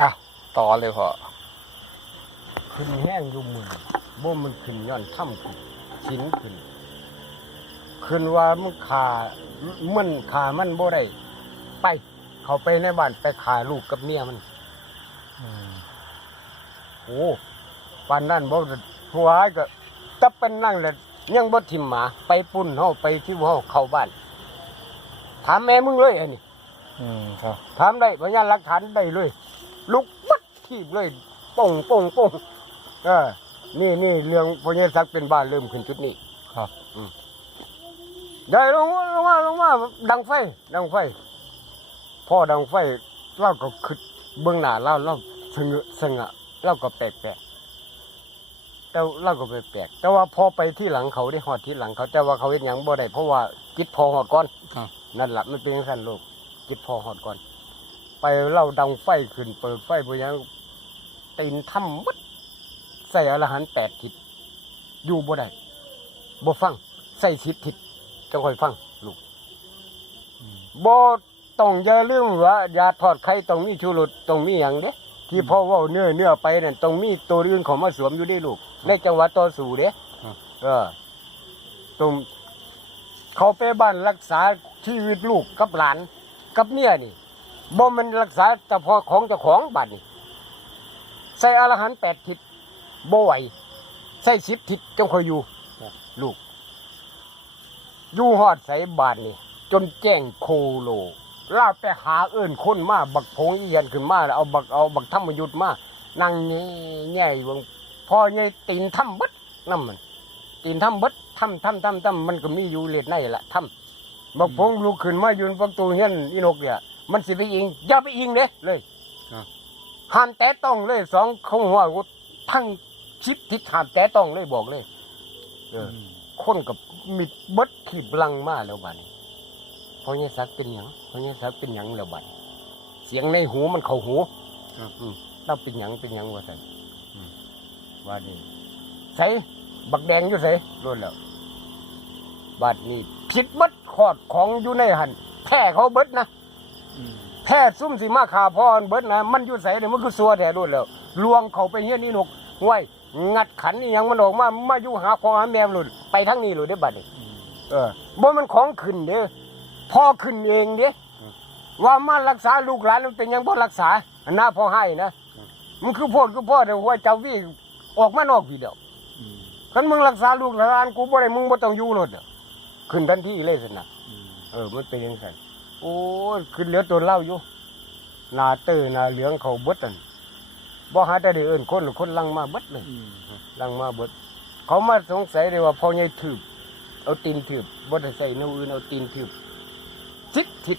อะต่อเลยพ่อขึ้นแห้งอยู่มือบ่มันขึ้นย้อนถ้ำขึ้นชิ้นขึ้นขึ้นว่ามันขามันขามันบ่ได้ไป เขาไปในบ้านไปขาลูกกับเมียมันอืมโอ้ปานนั้นบ่หัวก็ถ้าเป็นนั่งแล้วยังบ่ทิมหมา ไปปุ่นเฮาไปที่เฮาเข้าบ้าน ถามแม่มึงเลยอันนี้อืมครับถามได้พยานหลักฐานได้เลย ลุกปัดทีบเลยป่งป่งป่งเออนี่นี่เรื่องพญาศักดิ์เป็นบ้านเริ่มขึ้นจุดนี้ครับได้ลงมาลงมาลงมาดังไฟ ดังไฟ พ่อดังไฟเราก็ขึ้นเบื้องหน้าเราเราสงะสงะเราก็แปลกแปลกแต่เราก็แปลกแปลกแต่ว่าพอไปที่หลังเขาได้หอดที่หลังเขา แต่ว่าเขาเห็นอย่างบ่ได้เพราะว่าจิตพอหอดก่อนครับนั่นแหละมันเป็นสั้นลูกจิตพอหอดก่อน ไปเล่าดังไฟขึ้นเปิดไฟบยังตีนถ้ำมัดใส่อรหันต์แปดทิศอยู่บ่ได้บ่ฟัง ใส่สิบทิศจะค่อยฟังลูกอืมบ่ต้องอย่าลืมว่ายาทอดไข่ต้องมีชูรสต้องมีอย่างเด้ที่พ่อเว่าเนื้อเนื้อไปนั่นต้องมีตัวอื่นของมาสวมอยู่ได้ลูก ในจังหวัดต่อสู่เด้ครับเออตรงเขาไปบ้านรักษาชีวิตลูกกับหลานกับเมียนี่ บ่แมันรักษาแต่พอของเจ้าของบัดนี่ใส่อรหันต์แปดทิศบ่ไหวใส่สิบทิศเจ้าคอยอยู่ลูก อยู่หอดใส่บาทนี่จนแจ้งโคโลล่าไปหาเอิ้นคนมา บักพงอีเยียนขึ้นมาแล้วเอาบักเอาบักธรรมยุทธมานั่งแง่แง่อยู่พอใหญ่ตีนถ้ำเบิดน้ำมันตีนถ้ำเบิดถ้ำถ้ำถ้ำถ้ำมันก็มีอยู่เลดในแหละถ้ำบักพงลุกขึ้นมายืนประตูเฮียนอีนกเนี่ย มันสิไปอิงอย่าไปอิงเด้เลยครับห้ามแตะต้องเลยสองเขาหัวกูทั้งชิปทิศห้ามแตะต้องเลยบอกเลยเออคนกับมีเบิดขีดลังมาแล้วบัดนี้เพราะเนี่ยสักเป็นหยังเพราะเนี่ยสักเป็นหยังแล้วบัดนี้เสียงในหูมันเข้าหูครับ อืมเราเป็นหยังเป็นหยังว่าสันอืม ว่านี่ใส่บักแดงอยู่ใส่รุ่นแล้วบัดนี้ผิดเบิดขอดของอยู่ในหันแพ้เขาเบิดนะ อืมแพ้ซุ่มสีมาขาพ่ออันเบิดนะมันอยู่ใส่เนี่ยมันคือสัวแต่รุ่นแล้วลวงเขาไปเฮี้ยนี่นกห้วยงัดขันนี่ยังมันออกมามาอยู่หาพ่อหาแม่รุ่นไปทั้งนี้เลยได้อบัดนี้อืมเออบ่มันของขึ้นเด้อพ่อขึ้นเองเด้อืมว่ามารักษาลูกหลานมันเป็นหยังบ่รักษาอันน่าพ่อให้นะอืมมันคือโพดคือพ่อเดี๋ยวว่าเจ้าวี่ออกมานอกพี่เดียวอืมคันมึงรักษาลูกหลานกูบ่ได้มึงบ่ต้องอยู่รถเด้อขึ้นทันทีเลยสินะอืมเออมันเป็นจังซั่น โอ้ยขึ้นเหลือตัวเล่าอยู่หน้าเตื้อหน้าเหลืองเขาเบิดนั่นบ่หาแต่ได้เอิ้นคนคนลังมาเบิดเลยอืมครับลังมาเบิดเขามาสงสัยเลยว่าพ่อใหญ่ถืบเอาตีนถืบบ่ได้ใส่แนวอื่นเอาตีนถืบทิศทิศ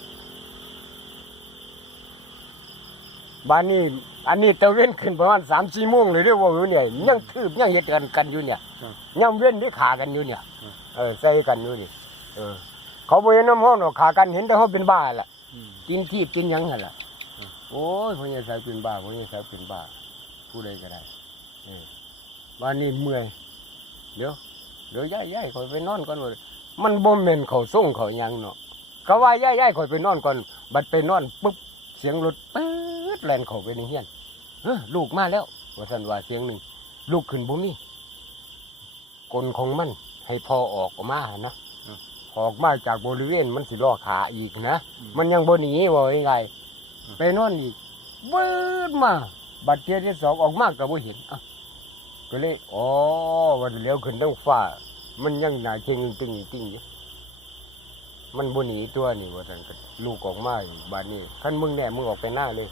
บ้านนี้อันนี้ตะเว้นขึ้นประมาณสามสี่โมงเลยเด้อว่าอยู่เนี่ยยังถืบยังเฮ็ดกันกันอยู่เนี่ยครับยังเว้นได้ขากันอยู่เนี่ยครับเออใส่กันอยู่นี่เออ เขาบ่เห็นน้ำห้องหรอกขากันเห็นแต่เขาเป็นบ้าแหละอืมกินทีบกินหยังหั่นล่ะอืมโอ้ยพ่อใหญ่สายเป็นบ้าพ่อใหญ่สายเป็นบ้าผู้ใดก็ได้เออบ้านนี้เมื่อยเดี๋ยวเดี๋ยวย้ายย้ายข่อยไปนอนก่อนว่ามันบ่แม่นเขาส่งเขาหยังเนาะเขาว่าย้ายย้ายข่อยไปนอนก่อน บัดไปนอนปุ๊บเสียงรถปื๊ดแล่นเข้าไปในเฮียนเฮ้อลูกมาแล้ว ว่าซั่นว่าเสียงหนึ่งลูกขึ้นบ่มีกลของมันให้พอออกมานะ อืมออกมาจากบริเวณมันสิล่อขาอีกนะอืมมันยังบ่หนีว่ายังไงอืมไปนอนอีกเบิดมาบัดเทียที่สองออกมาก็บ่เห็นอะก็เลยอ๋อวันเลี้ยวขึ้นท้องฟ้า มันยังหนาเชงตึงตึงอยู่มันบ่หนีตัวนี่ว่าซั่นก็ลูกออกมาอีกบัดนี้คันมึงแน่มึงออกไปหน้าเลย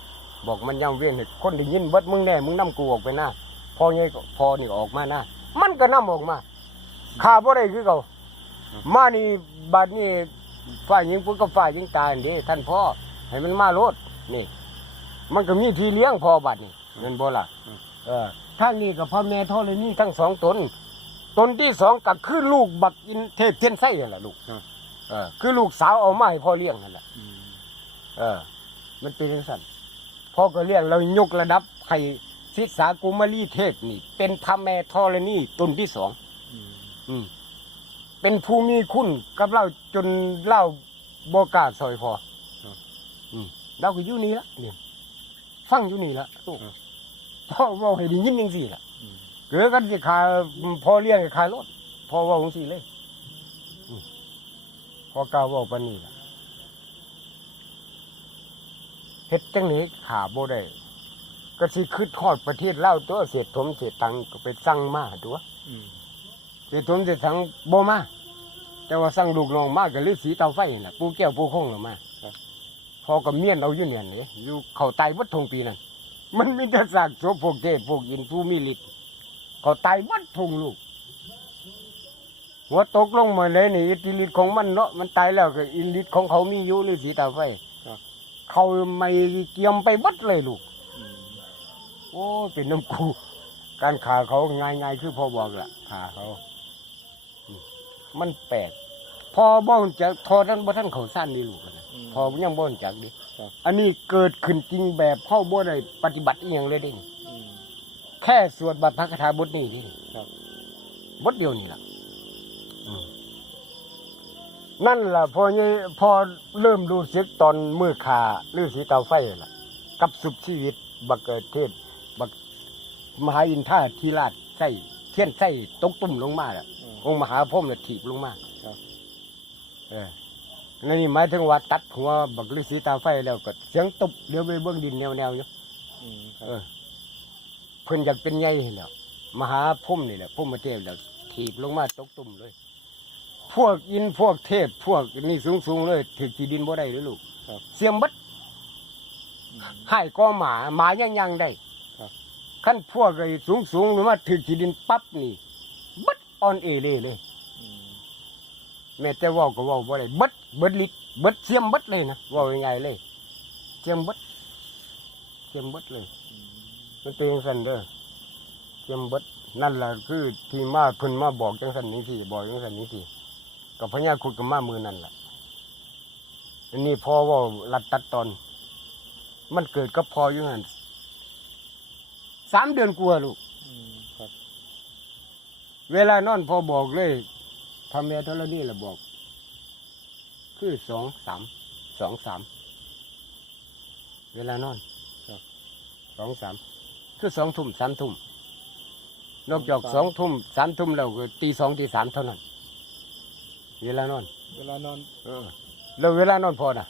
บอกมันยังเวียนเห็ดคนได้ยินเบิดมึงแน่มึงนํกูออกไปหน้าพอไงก็พอนี่ก็ออกมาหน้ามันก็นํออกมาข้าบ่ได้คือเขา มานี่บัดนี้ฝ่ายหญิงปุ๊ก็ฝ่ายหญิงตายนี่ท่านพ่อให้มันมาโลดนี่ มันก็มีทีเลี้ยงพอบัดนี่เงินบ่ล่ะอืมเออทางนี้กับพ่อแม่เท่าเลยนี่ทั้งสองตนตนที่สองก็คือลูกบักอินเทพเทียนไส้นั่นแหละลูกครับเออคือลูกสาวเอามาให้พ่อเลี้ยงนั่นแหละอืมเออ มันเป็นจังซั่นพ่อก็เลี้ยงเรายกระดับให้ศิษากุมารีเทพนี่ เป็นพระแม่ธรณีตนที่สองอืมอืม เป็นผู้มีคุณกับเราจนเล่าบกล้าซอยพออืมเราก็อยู่นี่ละเนี่ยฟังอยู่นี่ละลูกครับ พ่อเว่าให้ไดียินจังซี่ล่ะอืมเกิดกันสิขาพ่อเลี้ยงก็ขายรถพ่อเว่าจังซี่เลยอืมพ่อกล่าวเว่าปานนี้ล่ะเฮ็ดจังนี้ขาบ่ได้ก็สิคิดทอดประเทศลาวตัวเศรษฐมเศรษตังก็ไปสั่งมาตัว อืม เศรษฐมเศรษฐังบ่มาแต่ว่าสั่งลูกน้องมาก็ฤาษีเตาไฟน่ะปูแก้วปูคงละมาพอก็เมียนเอาอยู่เนี่ยนี่อยู่เขาตายวัดทงปีนั้นมันมีแต่ซากศพพวกเทพพวกอินผู้มีฤทธิ์เขาตายวัดทงลูกหัวตกลงมาเลยนี่อิทธิฤทธิ์ของมันเนาะมันตายแล้วก็อิทธิฤทธิ์ของเขามีอยู่ฤาษีเตาไฟเขาไม่เกียมไปบัดเลยลูกโอ้เป็นน้ำกูการขาเขาง่ายๆคือพ่อบอกละขาเขา มมันแปลกพอบ้องจากทอท่านบ่ท่านเขาสั้นดีลูกนะพอยังบ้องจากดิอันนี้เกิดขึ้นจริงแบบเข้าบ่ได้ปฏิบัติอหย่างเลยเดิอืมแค่สวดบัตรพระคาถาบทนี้ดิครับบทเดียวนี่ล่ะอืมนั่นล่ะพอเนี่ยพอเริ่มรู้สึกตอนมือขาหรือสีเตาไฟล่ะ กับสุบชีวิตบักเกิดเทศบักมหาอินทราทีราชไส้เทียนไส้ตกตุ่มลงมาล่ะ อืมองค์มหาพรหมน่ะถีบลงมาครับเออนั่นนี่หมายถึงว่าตัดหัวบักฤาษีตาไฟแล้วก็เสียงตุบเดี๋ยวไปเบื้องดินแนวๆอยู่อืมครัเอบอเพิ่นอยากเป็นใหญ่แล้วมหาพรหมนี่แหละพรหมเทพแล้วถีบลงมาตกตุ่มเลย พวกอินพวกเทพ พวกนี่สูงๆเลยถึกที่ดินบ่ได้เลยลูกครับเสียมบัดอืมให้ก็หมาหมายังยังได้ครับขั้นพวกไอ้สูงสูงๆหรือว่าถึกที่ดินปั๊บนี่บัด ออนเอเลยเลยอืมแม้แต่เว่าก็เว่าบ่ได้เบัดเบิดลิดเบิดเสียมเบัดเลยนะเว่าง่ายๆเลยเสียมเบัดเสียมเบัดเลยอืมมันเป็นจังซั่นเด้อเสียมเบัดนั่นแหละคือที่มาเพิ่นมาบอกจังซั่นนี้ที่บอกจังซั่นนี้ที่กับพญาครุดกับมามือนั่นแหละอันนี้พอเว่ารัดตัดตอน มันเกิดกับพออยู่นั่นสามเดือนกลัวาลูกอืมครับ เวลานอนพอบอกเลยพระแม่ธรณีแหละบอก คือสองสามสองสามเวลานอนครับสองสามคือสองทุ่มสามทุ่มนอกจากสองทุ่มสามทุ่มแล้วก็ตีสองตีสามเท่านั้น เวลานอน เวลานอนเออแล้วเวลานอนพอนะ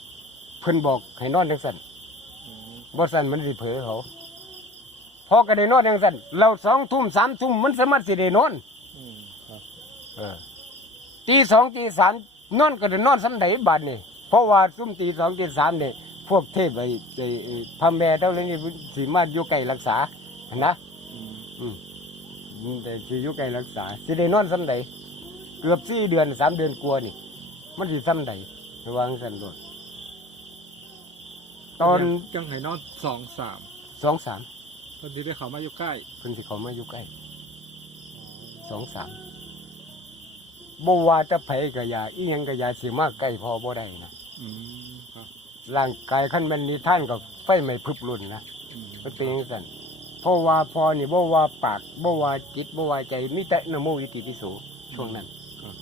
เพิ่นบอกให้นอนจังสันอืมบ่สันมันสิเผลอเขาพอก็ได้นอนจังสันเราสองทุ่มสามทุ่มมันสามารถสิได้นอนอืมครับเออ ตีสองตีสามนอนก็จะนอนสำไหนบาดนี่เพราะว่าซุ่มตีสองตีสามเนี่ยพวกเทพไอ้ไอ้ไอ้พระแม่เท่านี้สีมาอยู่ใกล้รักษานะอืมอืมแต่สิอยู่ใกล้รักษาสิได้นอนสำไหนเกือบสี่เดือนสามเดือนกลัวานี่ มันสิสำไหนวางสันโดดตอนจังไหนนอนสองสามสองสามตอนที่ได้เขามาอยู่ใกล้เพิ่นสิเขามาอยู่ใกล้สองสาม บ่ว่าจะไผกะยาอีหยังกะยาสิมาใกล้พอบ่ได้นะอืมครับร่างกายขั้นแมันนิท่านกับไฟไม่พึบรุนนะอืมมันเป็นอย่างนั้นเพราะว่าพอนี่บ่ว่าปากบ่ว่าจิตบ่ว่าใจมีแต่นะโมอิติปิโสช่วงนั้น ครับ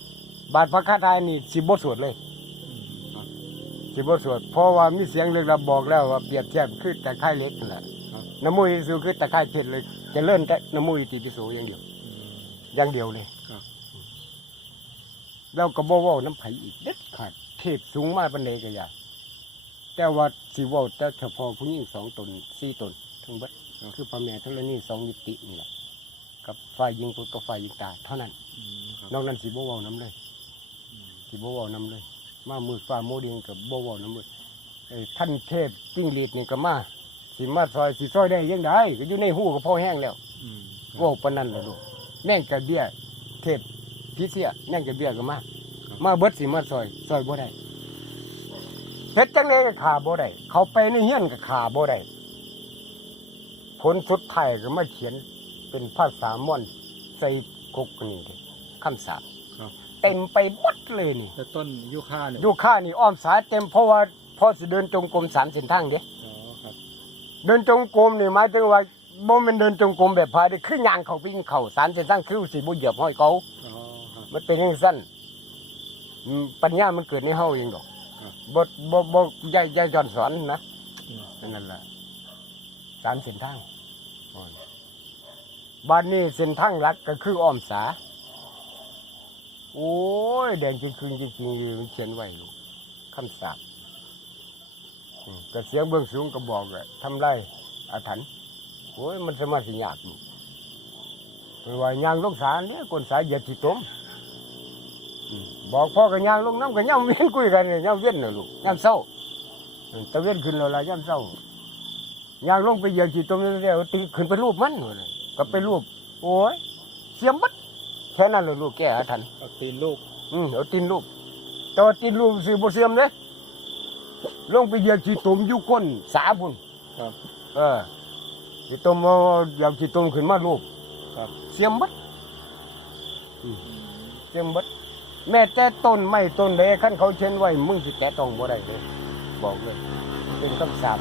บาทพระคาถานี่สิบ่สวดเลย อืมครับ สิบ่สวดเพราะว่ามีเสียงเรียกรับบอกแล้วว่าเปรียบเทียบคือตะไคร้เล็กนั่นแหละครับนะโมอิติปิโสคือตะไคร้เพชรเลยจะเลิ่นแต่นะโมอิติปิโสอย่างเดียว อืม อย่างเดียวเลยครับ แล้วก็บ่เว้าน้ำไผอีกเด็ดขาดเทพสูงมาปานใดก็อย่าแต่ว่าสิเว้าแต่เฉพาะผู้หญิงสองตนสี่ตนทั้งเบิดคือพ่อแม่ธรณีสองมิตินี่แหละกับฝ่ายยิงพุทธกับฝ่ายยิงตาเท่านั้นอืมครับนอกนั้นสิบ่เว้าน้ำเลยอืมสิบ่เว้าน้ำเลย มามือฟ้าโมเดิงกับบ่เว้าน้ำเลยไอ้ท่านเทพจิ้งหรีดนี่ก็มาสิมาซอยสิซอยได้ยังได้ก็อยู่ในหูก็พอแห้งแล้วอืมครับเว้าปานนั้นล่ะลูกแม่งกะเบี้ยเทพ พิเศษแม่งกะเบี้ยก็มาครับมาเบิดสิมาซอยซอยบ่ได้เฮ็ดจังไดก็ขาบ่ได้เขาไปในเฮียนก็ขาบ่ได้ผลสุดท้ายก็มาเขียนเป็นภาษามอนใส่กกนี่เด้คำสาปครับเต็มไปหมดเลยนี่แต่ต้นยูคาเนี่ยอยู่ข้านี่อ้อมสายเต็มเพราะว่าพอสิเดินจงกรมสามเส้นทางเด้อ๋อครับเดินจงกรมนี่หมายถึงว่าบ่แม่นเดินจงกรมแบบพายได้คือย่างเขาวิ่งเข้าสามเส้นทางคือสิบ่เหยียบห้อยเขาอ๋อครับ มันเป็นอย่างสั้นอืมปัญญามันเกิดในเฮาเองดอกครับบ่บ่บ่อย่าอย่าย้อนสอนนะอืมนั่นแหละตามเส้นทางอ่อนบ้านนี้เส้นทางหลักก็คืออ้อมสา โอ้ยแดงจริงคืนจริงๆเลยมันเขียนไว้ลูกคำสาปอืมก็เสียงเบื้องสูงก็บอกเลยทำไรอาถรรพ์โอ้ยมันสมาธิยากลูกเพราะว่ายางลงสาเนี่ยคนสายเหยียดที่ต้มอืม บอกพ่อกับยางลงน้ำกับย่ำเวียนคุยกันเนี่ยย่ำเวียนน่ะลูกย่ำเศร้าอืมตะเวียนขึ้นแล้วละย่ำเศร้ายางลงไปเหยียดที่ต้มแล้วตีขึ้นไปรูปมันว่าน่ะก็ไปรูป โอ้ยเสียมบัดแค่นั้นเลยลูกแก้อาถรรพ์เอาตีนลูกอืมเอาตีนลูกแต่ว่าตีนลูกสิบ่เสื่อมเด้ลงไปเหยียบขี้ตุ่มอยู่ก้นสาพุ่นครับ เออขี้ตุ่มเอาเหยียบขี้ตุ่มขึ้นมาลูกครับเสียมบัดเสียมบัด แม้แต่ต้นไม้ต้นใดคันเขาเช่นไว้มึงสิแตะต้องบ่ได้เลยบอกเลย เป็นคำสาป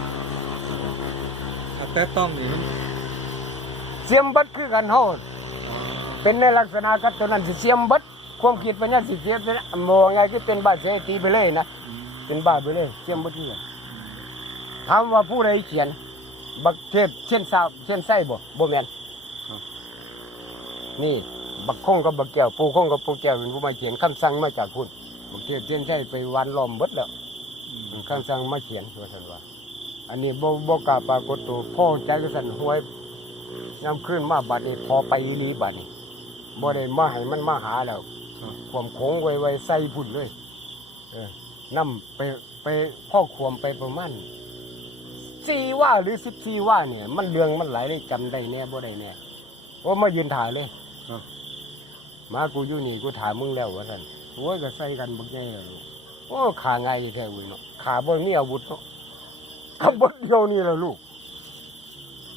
อะแต่ต้องนี่มันเสียมบัดคือกันเฮาเป็นในลักษณะกับตัวนั้นสิเสียมบัดความคิดปัญญาสิเสียเป็นมองไงคือเป็นบาดเสียตีไปเลยนะอืมเป็นบ้าไปเลยเสียมบ่เที่ยงถามว่าผู้ใดเขียน บักเทพเช่นซาเช่นไส้บ่บ่แม่นครับนี่ บักคงกับบักแก้วปู่คงกับปู่แก้วเป็นผู้มาเขียนคำสั่งมาจากพุ่นบักเทพเช่นไส้ไปวันล้อมเบิดแล้วอืมคำสั่งมาเขียนว่าซั่นว่า อันนี้บ่บ่กล้าปรากฏตัวพ่อใจก็สั่นหวยยามขึ้นมาบัดนี้พอไปอีหลีบัดนี้บ่ได้มาให้มันมาหาแล้วครับความโค้งไว้ๆใส่พุ่นเลย เออนำไปไปพ่อความไปประมาณสี่ว่าหรือสิบสี่ว่าเนี่ย มันเรื่องมันหลายเลยจำได้แน่บ่ได้แน่ว่ามายืนถ่ายเลยครับ มากูอยู่นี่กูถามมึงแล้วว่าท่านโอ้ยก็ใส่กันบักใหญ่แล้วลูกโอ้ขาง่ายดีแท้เว้ยเนาะขาบ่มีอาวุธเนาะคำบดเดียวนี่แหละลูก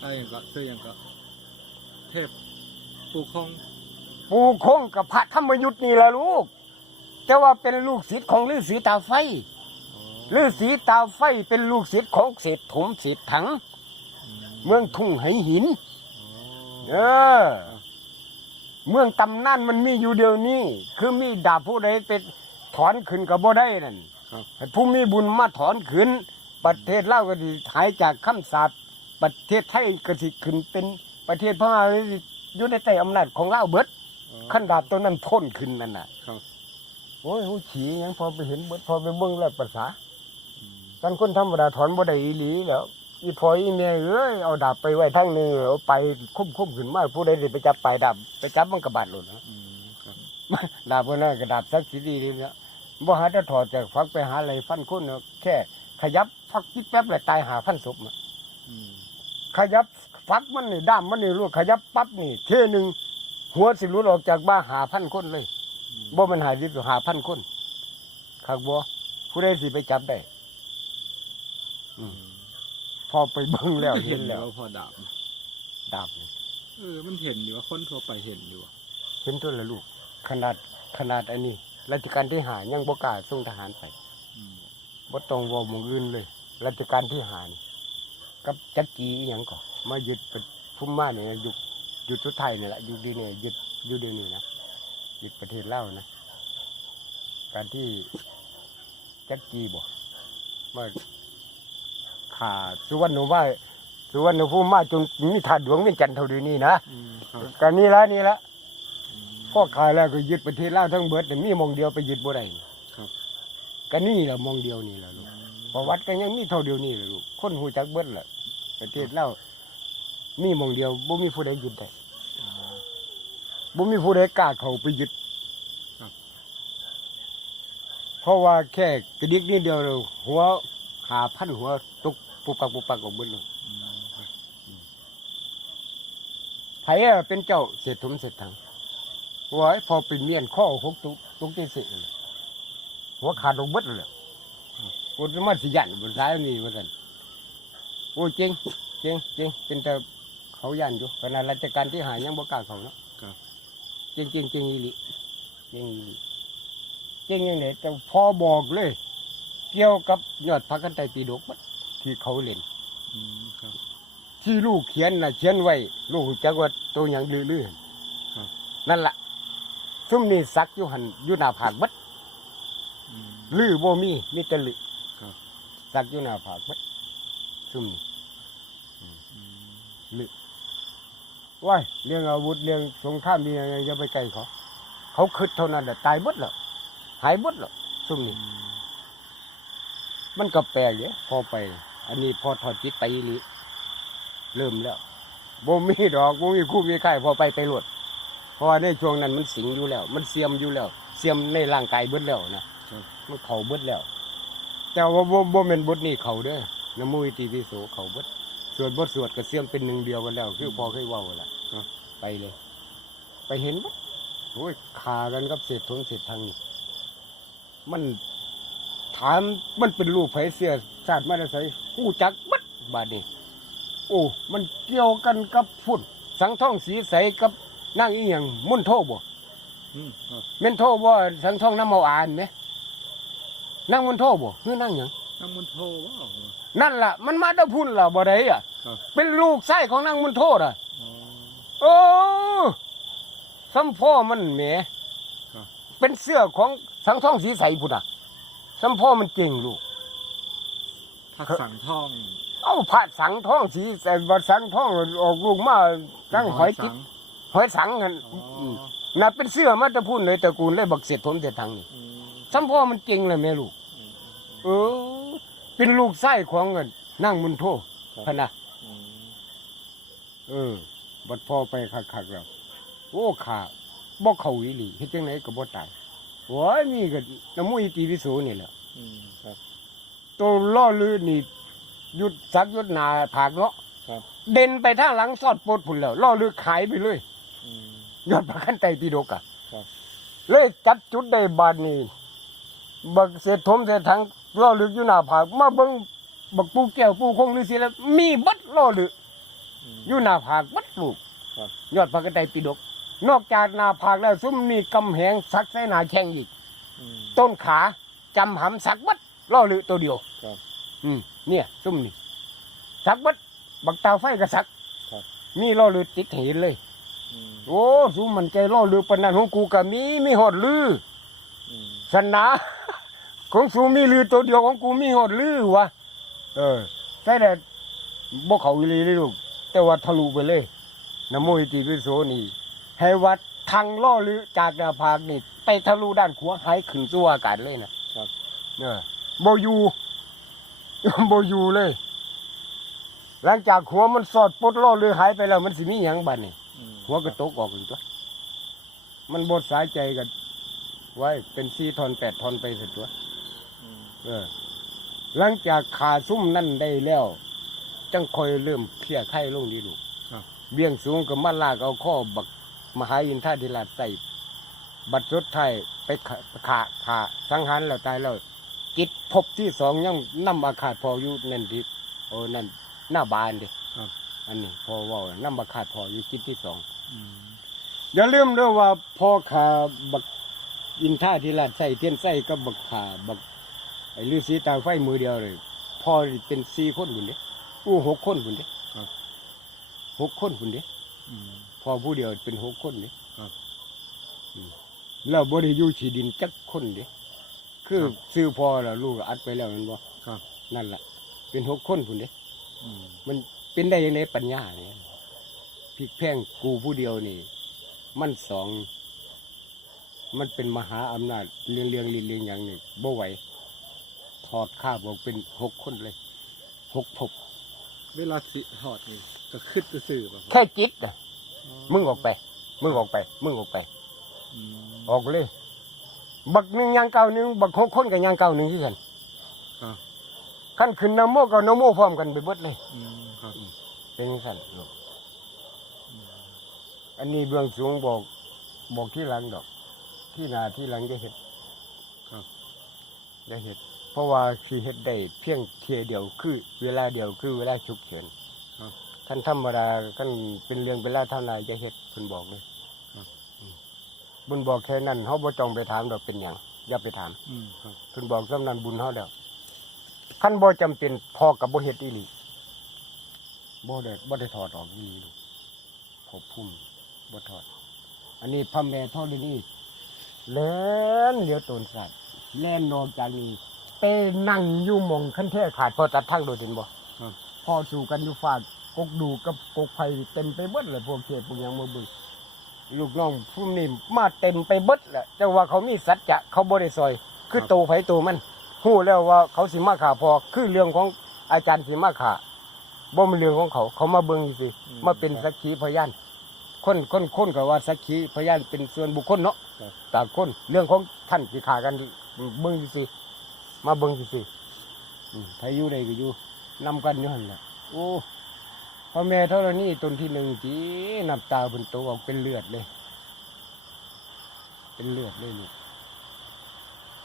ไอ้ยังก็เสื้อยังก็เทพปูคองปู่คงกับพระธรรมยุทธ์นี่แหละลูก แต่ว่าเป็นลูกศิษย์ของฤาษีตาไฟอ๋อฤาษีตาไฟเป็นลูกศิษย์ของเศรษฐมเศรษถัง เมืองทุ่งไหหิน เออ๋ออ เมืองตำนานมันมีอยู่เดียวนี้ คือมีดาบผู้ใดเป็นถอนขึ้นกับบ่ได้นั่นครับให้ผู้มีบุญมาถอนขึ้น ประเทศลาวก็สิหายจากคำสาปประเทศไทยก็สิขึ้นเป็นประเทศพม่าก็สิอยู่ในใต้อำนาจของลาวเบิดอ๋อขั้นดาบตัวนั้นพ่นขึ้นนั่นน่ะครับโอ้ยหูฉีหยังพอไปเห็นเบิดพอไปเบิ่งแล้วภาษาอืมกันคนธรรมดาถอนบ่ได้อีหลีแหล้ว อีพออีเมียเอ้ยเอาดาบไปไว้ทางหนึงเอาไปคุ้มคุ้มขึ้นมาผู้ใดสิไปจับไปดาบไปจับมันกระบาดหล่นนะดาบพวกนั้นกระดาบสักสีดีนี่เนี่ยบ่หาจะถอดจากฟักไปหาอะไรฟันคนเนาะแค่ ขยับฟักจิ๊บแป๊บเลยตายหาพันศพนะขยับฟักมันนี่ด้ามมันนี่รู้ขยับปั๊บนี่เท่หนึ่งหัวสิหลุดออกจากบ้าหาพันคนเลยบ่มันหาสิบหาพันคนขักบ่ผู้ใดสิไปจับได้ อืม พอไปเบิ่งแล้วเห็เห็นนแล้แล้ววพอดาบนะดาบนี่เออมันเห็นอยู่ว่าคนทั่วไปเห็นอยู่อะเห็นตัวละลูก ขนาดขนาดอันนี้ราชการที่หายังบ่กล้าส่งทหารไปอืมบ่ต้องเว่าหมองอื่นเลยราชการที่หานี่กับจัดจีอหยังก็มายึดเป็นพุ่มมาเนี่ยยุคยุคสุดท้ายนี่แหละยุคดีเนี่ยยึดอยู่เดียวนี้นะยึดประเทศลาวนะ การที่จัดจีบ่มา ขาสุวรรณว่าสุวรรณภูมิมาจนมีถาดดวงมีจันทร์เท่าเดียวนี้นะอืมครับการนี้ละนี่ละอืมพ่อขายแล้วก็ยึดประเทศลาวทั้งเบิดแต่มีหมองเดียวไปยึดบ่ได้ครับก็นี่แหละหมองเดียวนี่แหละลูกประวัติก็ยังมีเท่าเดียวนี่แหละลูกคนหูจักเบิดแหละประเทศลาวมีหมองเดียวบ่มีผู้ใดยึดได้อ๋อบ่มีผู้ใดกล้าเข้าไปยึดครับ เพราะว่าแค่กระดิกนิดเดียวเลยหัวหาพันหัวตก ปุบปักปุบปักออกเบิดเลยไผอะเป็นเจ้าเศรษฐมเศรษฐังหัวพอเป็นเมียนข้อหกตุกตุกที่สิหัวขาดลงเบิดเลยกูจะมาสิยันบนสายนี่ว่ากันโอ้จริงจริงจริงเป็นแต่เขายันอยู่ขณะราชการที่หายยังบ่กล้าเขาเนาะจริงจริงจริงอีหลิจริงอีหลิจริงยังไงแต่พอบอกเลย เกี่ยวกับยอดพระกันไตปีดกบัด ที่เขาเล่นอืมครับที่ลูกเขียนนะเขียนไว้ ลูกรู้จักว่าตัวอย่างลื่นครับๆนั่นละซุ่มนี่ซักอยู่หันอยู่หน้าผากบัดอืมลือบ่มีมีแต่ลือครับซักอยู่หน้าผากบัดซุ่มนี่อืมหรือว้ายเรื่องอาวุธเรื่องสงครามดียังไงจะไปไกลเขา เขาคืดเท่านั้นน่ะตายหมดแล้วหายหมดแล้วซุ่มนี้มันก็แปลกเนี่ยพอไป อันนี้พอถอดจิตไปอีหลีเริ่มแล้วบ่มีดอกบ่มีคู่มีค่ายพอไปไปหลดเพราะว่าในช่วงนั้นมันสิงอยู่แล้ว มันเสียมอยู่แล้ว เสียมในร่างกายเบิดแล้วนะมันเขาเบิดแล้ว แต่ว่าบ่บ่แม่นบทนี้เขาเด้อนะมุยตีพิโสเขาเบิดสวดบทสวดก็เสียมเป็นหนึ่งเดียวกันแล้ว คือพอเคยเว้าล่ะไปเลย ไปเห็นบ่โอ้ยขากันกับเศษทนเศษทางนี่มันถามมันเป็นรูปไผเสียชาติมาได้ไส ฮู้จักบัดบาดนี้โอ้มันเกี่ยวกันกับฝุ่นสังท่องสีใสกับนั่งอีหยังมุ่นโทบ่อืมครับเม่นโทบ่สังท่องน้ำเมาอ่านไหมนั่งมุ่นโทบ่คือนั่งหยังน้ำมันโทว่า นั่นล่ะ มันมาแตะพุ่นล่ะบ่ได้อะครับ เป็นลูกไส้ของนางมุนโทษอะ อ๋อ โอ้สัมพ่อมันแหมครับ เป็นเสื้อของสังท่องสีใสพุ่นอะสัมพ่อมันเก่งลูก ผักสังทองเอ้าพระสังท่องสีใสบ่สังท่องออกลูกมาตั้งหอยจิตสังหอยสังกันอ๋อน่ะเป็นเสื้อมาแตะพุ่นเลยตระกูลเลยบักเสร็จผมเสร็จทางนี่อืมสัมพ่อมันเก่งเลยแม่ลูกอืมเออ เป็นลูกไส้ของเงินนั่งมุนโทพะนะอืมเออ บัดพ่อไปคักๆแล้วโอ้ขาบ่เข้าอีหลีเฮ็ดจังไดก็บ่ตายโอ้ยมีก็น้ำมุยตีวิสูนี่แหละอืมครับ ตัวล่อลือนี่หยุดสักหยุดหนาผากเนาะครับ เด่นไปทางหลังสอดปดพุ่นแล้วล่อลือขายไปเลยอืม ยอดประกันไตปีดกอะครับ เลยจัดจุดได้บาดนี้บักเศษถมเศษถังล่อลึกอยู่หน้าผากมาเบิ่งบักปูแก้วปูคงฤาษีแล้วมีบัดล่อลึกอืม อยู่หน้าผากบัดลูกครับ ยอดพระกระไตรปิฎกนอกจากหน้าผากแล้วซุ้มนี่กำแหงสักใส่หน้าแข้งอีก อืมต้นขาจำหำสักบัด ล่อลือตัวเดียวครับ อืมเนี่ยซุ้มนี่สักบัดบักตาไฟก็สักครับ มีล่อลือติดเห็นเลย อืมโอ้ซุ้มมันใจล่อลือปานนั้นของกูก็มีมีหอดลืออืมสนาของสูมีลือตัวเดียวของกูมีหอดลือวะเออใช่แต่บ่เขาอีหลีเลยลูกแต่ว่าทะลุไปเลยนะโมอิติปิโสนี่ ให้วัดทางล่อลือจากหน้าผากนี่ไปทะลุด้านขวาหายขึ้นสู่อากาศเลยนะครับ เออ โบอยูโบอยูเลย หลังจากหัวมันสอดปลดล่อลือหายไปแล้ว มันสิมีหยังบัดนี่อืมหัวกระตกออกอีกตัวมันบดสายใจกันไว้เป็นสี่ทอนแปดทอนไปเสร็จตัวอืมเออ หลังจากขาซุ่มนั่นได้แล้ว จังคอยเริ่มเคลี่ยร์ไข้ลงดีลูกครับเบี้ยงสูงกับมาลากเอาข้อบักมหาอินทราธิราชใส่บัดสุดท้ายไปขาขาขาสังหารแล้วตายแล้ว จิตภพที่สองยังนำอาคาตพออยู่นั่นที่โอ้นั่นหน้าบานเดิครับ อันนี้พอเว่านำอาคาตพออยู่จิตที่สองอืมอย่าลืมด้วยว่าพ่อขาบักอินท่าที่ลาดใส่เทียนใส่ก็บักขาบักไอ้ฤาษีตาไฟมือเดียวเลยพ่อเป็นสี่คนบุญเด้อู้หกคนบุญเด้ครับหกคนบุญเด้อืมพ่อผู้เดียวเป็นหกคนเด้ครับอืมแล้วบริยูฉีดินจักคนเด้ คือครับซื้อพ่อแล้วลูกอัดไปแล้วนั่นบ่ครับ นั่นแหละเป็นหกคนบุญเด้อืมมันเป็นได้ยังไงปัญญาเนี่ยพริกแพงกูผู้เดียวนี่ มันสอง มันเป็นมหาอำนาจเรียงเรียงเรียงเรียงอย่างหนึ่งบ่ไหวถอดข้าบออกเป็นหกคนเลยหกภพเวลาสิถอดนี่ก็ขึ้นจะสื่อป่ะแค่จิตนะมึงออกไป มึงออกไป มึงออกไปอืมออกเลย บักหนึ่งยางเก่าหนึ่งบักหกคนกับยางเก่าหนึ่งที่กันครับ ขั้นขึ้นนโมกับนโมพร้อมกันไปเบิดเลย อืมครับเป็นสั่นลูกอันนี้เบื้องสูงบอก บอกที่หลังดอก ที่หนาที่หลังจะเห็ดครับจะเห็ด เพราะว่าคือเห็ดได้เพียงเทียเดียวคือ เวลาเดียวคือเวลาฉุกเฉินครับ ท่านธรรมดาท่านเป็นเรื่องเป็นราวเท่านายจะเห็ดคุณบอกเลยครับอืม บุญบอกแค่นั้นเขาบ่จองไปถามดอกเป็นอย่างอย่าไปถามอืมครับคุณบอกสำนันบุญเขาเดียวขั้นบ่จำเป็นพอกับบ่เฮ็ดอีหลีบ่ได้บ่ได้ถอดออกอีหลีลูกพบพุ่มบ่ถอด อันนี้พระแม่ธรณีแล่นเหลียวตนสัตว์แล่นนอกจากนี้ไปนั่งอยู่หมองขั้นแท้ขาดพอตัดทางโดดเห็นบ่ครับพอสู่กันอยู่ฝากโกกดูกับกกไผ่เต็มไปเบิดเลยพวกเทพพวกหยังมาเบึง ลูกน้องผู้นี้มาเต็มไปเบิดแหละแต่ว่าเขามีสัจจะเขาบ่ได้ซอย คือโตไผโตมันฮู้แล้วว่าเขาสิมาขาพอคือเรื่องของอาจารย์สิมาขาบ่เป็นเรื่องของเขา เขามาเบิ่งสิมาเป็นสักขีพยานคนคนคนก็ว่าสักขีพยานเป็นส่วนบุคคลเนาะต่างคนเรื่องของท่านสิขากันเบิ่งสิมาเบิ่งสิอืมถ้าอยู่ใดก็อยู่นำกันอยู่หั่นแหละโอ้ พ่อแม่เท่านี้ตนที่หนึ่งจีน้ำตาเพิ่นโตออกเป็นเลือดเลย เป็นเลือดเลยนี่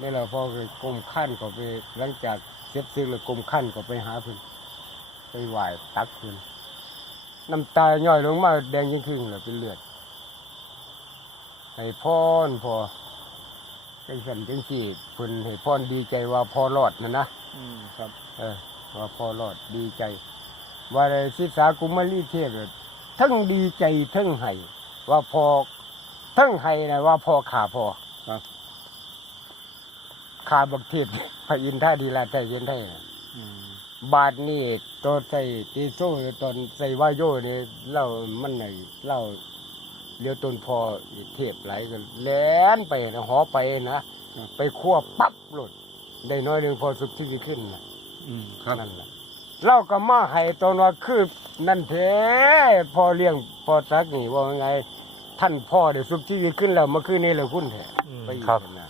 นี่แหละพ่อเลยกลมขั้นก็ไปหลังจากเสร็จสิ้นเลยกลมขั้นก็ไปหาเพิ่นไปไหว้ตักเพิ่นน้ำตาย่อยลงมาแดงยิ่งขึ้นเลยเป็นเลือดให้พรพอจังสันจังสี่เพิ่นให้พรดีใจว่าพอรอดนะนะอืมครับ เออว่าพอรอดดีใจ ว่าได้ศึกษากุมารีเทศน์ทั้งดีใจทั้งให้ว่าพอทั้งให้นะว่าพอขาพอครับขาบักเทศพระอินทร์ท่าดีลาใจเย็นไทยน่ะอืมบาทนี่ตอนใส่ตีโซ่ตอนใส่วายโยนี่เล่ามันไหนเล่าเลี้ยวต้นพอเทพไหลกันแล่นไปนะหอไปนะไปคั่วปั๊บหลุดได้น้อยหนึ่งพอสุดที่จะขึ้นนะอืมครับนั่นแหละ เราก็มาให้ตอนว่าคือนั่นแท้พอเลี้ยงพอสักนี่ว่าไง ท่านพ่อเดี๋ยวสุขชีวิตขึ้นแล้วเมื่อคืนนี้เราคุ้นแท้อืม ไปอีกครับนะ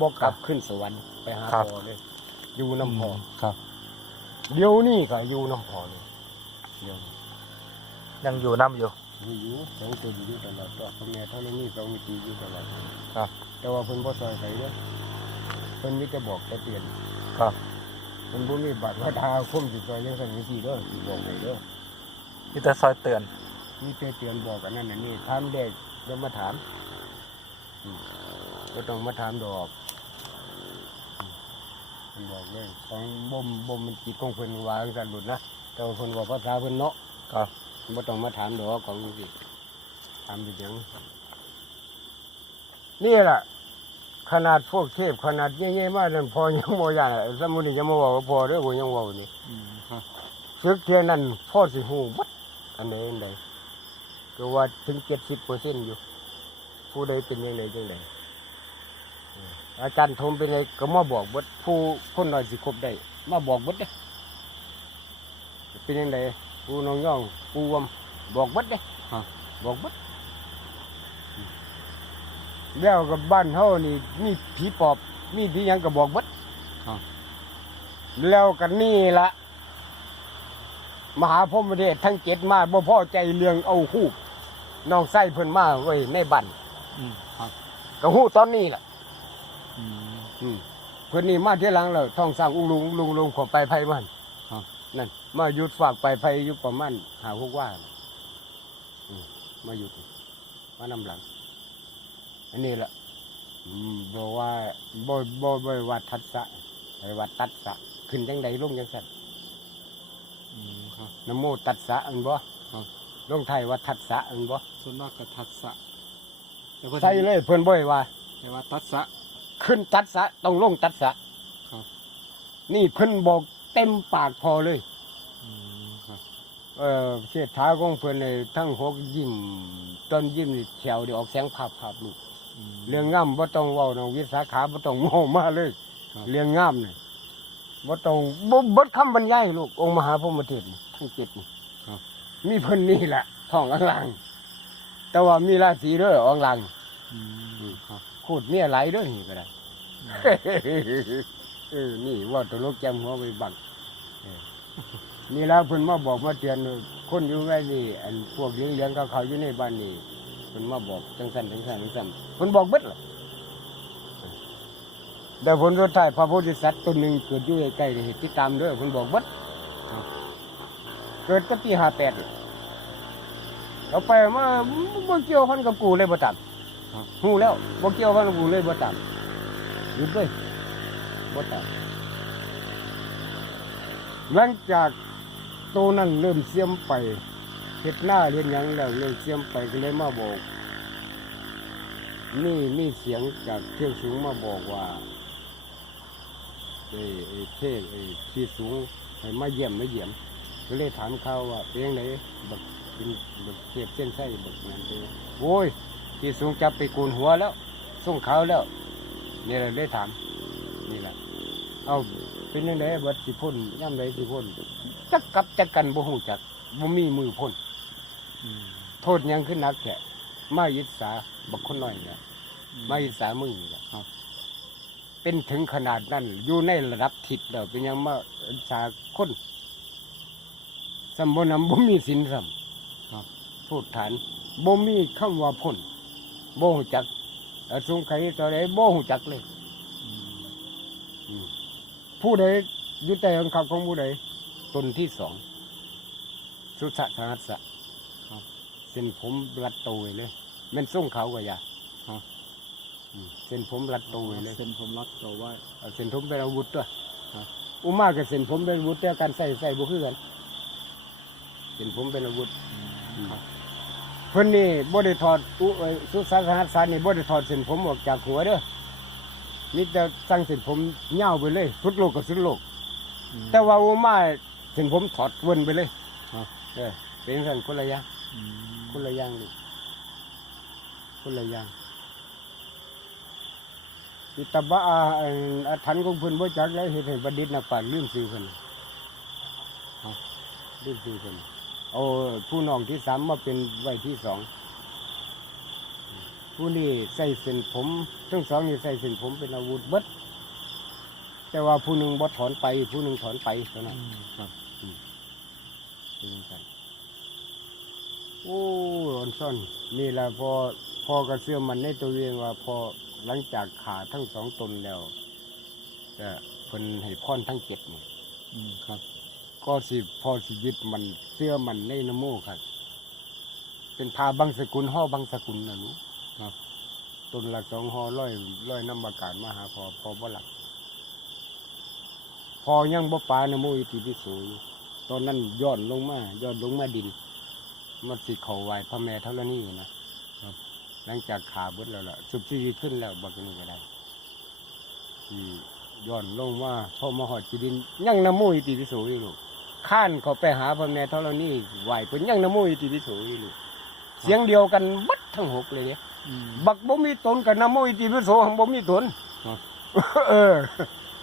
บอกกลับขึ้นสวรรค์ไปหาครับ พ่อเลยอยู่น้ำพ่อครับเดี๋ยวนี้ก็อยู่น้ำพ่อเลยเดี๋ยวนี้ ยังอยู่น้ำอยู่อยู่อยู่สองตัวอยู่ตลอดก็พ่อแม่เท่านี้สองวิธีอยู่ตลอดครับแต่ว่าเพิ่นบ่ซอยใส่เด้อเพิ่นมีแต่บอกแต่เตือนครับ เพิ่นบ่มีบาดว่าทาคมสิซอยยังสั่นวิธีเด้อสิบอกให้เด้อมีแต่ซอยเตือน มีแต่เตือนบอกกันนั่นน่ะนี่ถามเด็กเดี๋ยวมาถามอืมก็ต้องมาถามดอกอืมมันบอกเลยของบ่มบ่มมันจิตของเพิ่นวาจังซั่นหลุดนะแต่ว่าเพิ่นบอกภาษาเพิ่นเนาะครับบ่ต้องมาถามดอกของสิถามเป็นหยังนี่ล่ะ ขนาดพวกเทพขนาดใหญ่ๆมากนั่นพอยังบ่ย่านอะสมมุติจะมาบอกว่าพอเด้อบ่ยังเว้านี่อืมครับซึกเทียนั้นพ่อสิฮู้บัดอันใดอันใดก็ว่าถึง70%อยู่ ผู้ใดเป็นยังไงจังไดเอออาจารย์ทมเป็นไงก็มาบอกเบดผู้คนน้อยสิครบได้มาบอกเบดเด้เป็นยังไงผู้น้องย่องผู้วมบอกเบดเด้ครับบอกเบด แล้วกับบ้านเฮานี่มีผีปอบมีผีหยังก็บอกเบดครับ แล้วกันนี่ละมหาพรหมเดชทั้งเจ็ดมาบ่พอใจเรื่องเอาฮูบน้องไส้เพิ่นมาไว้ในบ้านอืมครับก็ฮู้ตอนนี้ล่ะ อืม อืมเพิ่นนี่มาเที่ยหลังแล้วท่องสร้างอุ้งลุงลุงลุงขอไปไผบ้านครับ นั่น มาหยุดฝากไปไผอยู่ประมาณหาหกว่าน่ะอืมมาหยุดมานำหลัง อันนี้ล่ะอืมบอกว่าบ่บ่บ่วัดทัศะไปวัดตัดสะ ขึ้นจังใดลงจังซั่นอืมครับนะโมตัสสะอันบ่ครับลงไทายว่าทัสสะอันบ่ส่วนมากก็ทัสสะแต่ว่าใส่เลยเพิ่นบ่ให้ว่าแต่ว่าตัสสะ ขึ้นตัดสะต้องลงตัดสะครับนี่เพิ่นบอกเต็มปากพอเลยอืมครับเออเสียท้าของเพิ่นเลยทั้งหกยิ้มต้นยิ้มนี่แถวเดี๋ยวออกแสงภาพภาพลูกอืม เรื่องงามบ่ต้องเว้าน้องวิสาขาบ่ต้องเมามาเลย ครับ เรื่องงามนี่บ่ต้องบ่เบิดคำบรรยายลูกองค์มหาพรหมเทพนี่ทั้งเจ็ดนี่ครับ มีเพิ่นนี่แหละท้องอังลัง แต่ว่ามีราศีเด้ออังลังอืมครับคูดเมียไหลายเด้อนี่ก็ได้ เออนี่ว่าตลกแจมหัวไปบังเออนี่แล้วเพิ่นมาบอกมาเตือนคนอยู่ไว้นี่อันพวกเลี้ยงเลี้ยงๆเขาเขาอยู่ในบ้านนี่ เพิ่นมาบอกจังสันจังสันจังสันเพิ่นบอกเบิดล่ะแต่ผลสุดท้ายพระโพธิสัตว์ตัวหนึ่งเกิดอยู่ใกล้ๆนี่ติดตามด้อเพิ่นบอกเบิดเกิดก็ปีห้าแปดเราไปมาบ่เกี่ยวพันกับกูเลยบ่ตามครับหูแล้วบ่เกี่ยวพันกับกูเลยบ่ตามหยุดเลยบ่ตามหลังจากโตวนั้นเริ่มเสียมไป เฮ็ดหน้าเรียนยังแล้วเริ่มเสียมไปก็เลยมาบอกนี่มีเสียงจากเที่ยงสูงมาบอกว่าไอ้ไอ้เทพไอ้ที่สูงให้มาเยี่ยมมาเยี่ยม ก็เลยถามเขาว่าเป็นยังไงบักเป็นบักเทียบเส้นไส้บักนั้นเป็นโอ้ยที่สูงจับไปกูนหัวแล้วส่งเขาแล้วนี่แหละได้ถามนี่แหละเอาเป็นยังไงบัดสิพ่นย่ำไรสิพ่นจักกับจักกันบ่หูจักบ่มีมือพ่น โทษยังขึ้นหนักแค่มายิดสาบักคนน้อยเนี่ยมายิดสามึงนี่แหละครับเป็นถึงขนาดนั้น อยู่ในระดับทิศแล้วเป็นยังมายิดสาคนสัมบนำบ่มีสินสัมครับโทษฐานบ่มีคำว่าพ่นบ่หูจักอสงไขยต่อใดบ่หูจักเลยอืมผู้ใดอยุติของคำของผู้ใดตนที่สองสุสะสหัสสะครับ เส้นผมรัดตัวเลยแมันส่งเขาก็อย่าครับอืมเส้นผมรัดตัวเลยเซ็นผมรักตัวไว้ เอาเส้นผมเป็นอาวุธด้วยครับ อุมากับเส้นผมเป็นอาวุธแต่การใส่ใส่บุคือกันเส้นผมเป็นอาวุธครับเพิ่นนี่บ่ได้ถอดอุเอ่อสุสะสหัสสะนี่บ่ได้ถอดเส้นผมออกจากหัวเด้อมีแต่สั่งเส้นผมยาวไปเลยสุดโลกกับสุดโลก อืม แต่ว่าอุมาถึงผมถอดเวนไปเลยครับ เออเป็นสั่นคนละอย่างอืม คนละอย่างนี่คนละอย่างอิตาบะอาอันอาถรรพ์ของเพิ่นบ่จักแล้วเฮ็ดให้บัณฑิตนักปราชญ์ลืมชื่อเพิ่นครับลืมชื่อเพิ่นเอาผู้น้องที่สามมาเป็นไว้ที่สองผู้นี้ใส่เส้นผมทั้งสองนี่ใส่เส้นผมเป็นอาวุธเบิดแต่ว่าผู้หนึ่งบ่ถอนไป ผู้หนึ่งถอนไปเท่านั้นอืมครับเป็นจังซั่น โอ้อ่อนซ่อน นี่แหละพอพอกระเสื่อมมันในตัวเองว่าพอหลังจากขาทั้งสองตนแล้วก็เพิ่นให้พรทั้งเจ็ดนี่อืมครับ ก็สิพอสิยึดมันเสื้อมันในนโมครับ เป็นพาบางสกุลห่อบางสกุลนะหนูครับตนละสองห่อร้อยร้อยน้ำอากาศมาหาพอพอบ่หลักพอยังบ่ปลานโมอิติปิโสอยู่ตอนนั้นย้อนลงมาย้อนลงมาดิน มันสิเขาไหวพระแม่เท่านี้นะครับหลังจากขาเบิดแล้วล่ะสุบชีวิตขึ้นแล้วบักนี้ก็ได้ที่ย้อนลงมาพ่อมาหอดจีดินยังนโมอิติปิโสอยู่ลูกข้านเขาไปหาพระแม่เท่านี้ไหวเพิ่นยังนโมอิติปิโสอยู่ลูกเสียงเดียวกันบัดทั้งหกเลยเนี่ยอืมบักบ่มีตนกับนโมอิติปิโสหังบ่มีตนครับเออ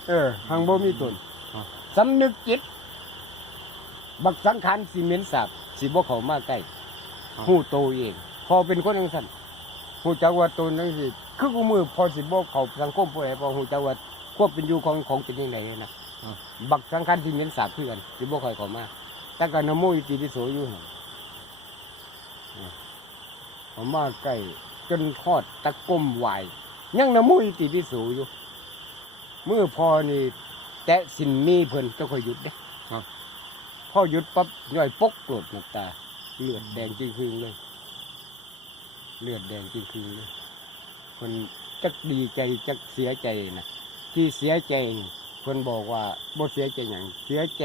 เออหังบ่มีตนครับสำนึกจิต บักสังขารสิเหม็นสาบ สิบ่เข้ามาใกล้หูโตเอง พอเป็นคนจังซั่นหูจักว่าตนจังซี่คือกูมือพอสิบ่เข้าสังคมผู้ใดพอหูจักว่าควบเป็นอยู่ของของเป็นจังไดนะบักสังขารสิเหม็นสาบคือกันสิบ่ค่อยเข้ามาแต่ก็นโมอิติปิโสอยู่หั่นเข้ามาใกล้จนทอดตะก้มไหวยังนโมอิติปิโสอยู่ มือพอนี่ แตะสินมีเพิ่นจะค่อยหยุดเด้ครับ พอหยุดปั๊บย่อยปกโกรธหนักตา เลือดแดงจริงคืงเลย เลือดแดงจริงคืงเลยเพิ่นจักดีใจจักเสียใจนะที่เสียใจนี่เพิ่นบอกว่าบ่เสียใจหยังเสียใจ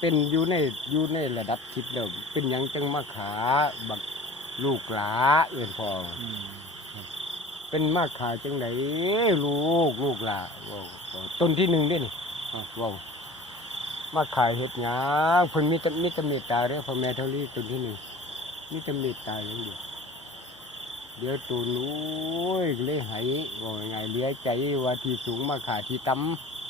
เป็นอยู่ในอยู่ในระดับคิดแล้วเป็นหยังจังมาขาบักลูกหลาเอื่นพออเป็นมาขาจังไหนลูกลูกหล้าต้นที่หนึ่งด้นี่วว้าว มาขายเห็ดหยางเพิ่นมีแต่มีแต่เมตตาเด้อพ่อแม่เท่ารี่ตัวที่หนึ่งมีแต่เมตตาอย่างเดียวเดี๋ยวตัวนู้ยเลยหายว่าไงเหลี้ยใจว่าที่สูงมาขาที่ต่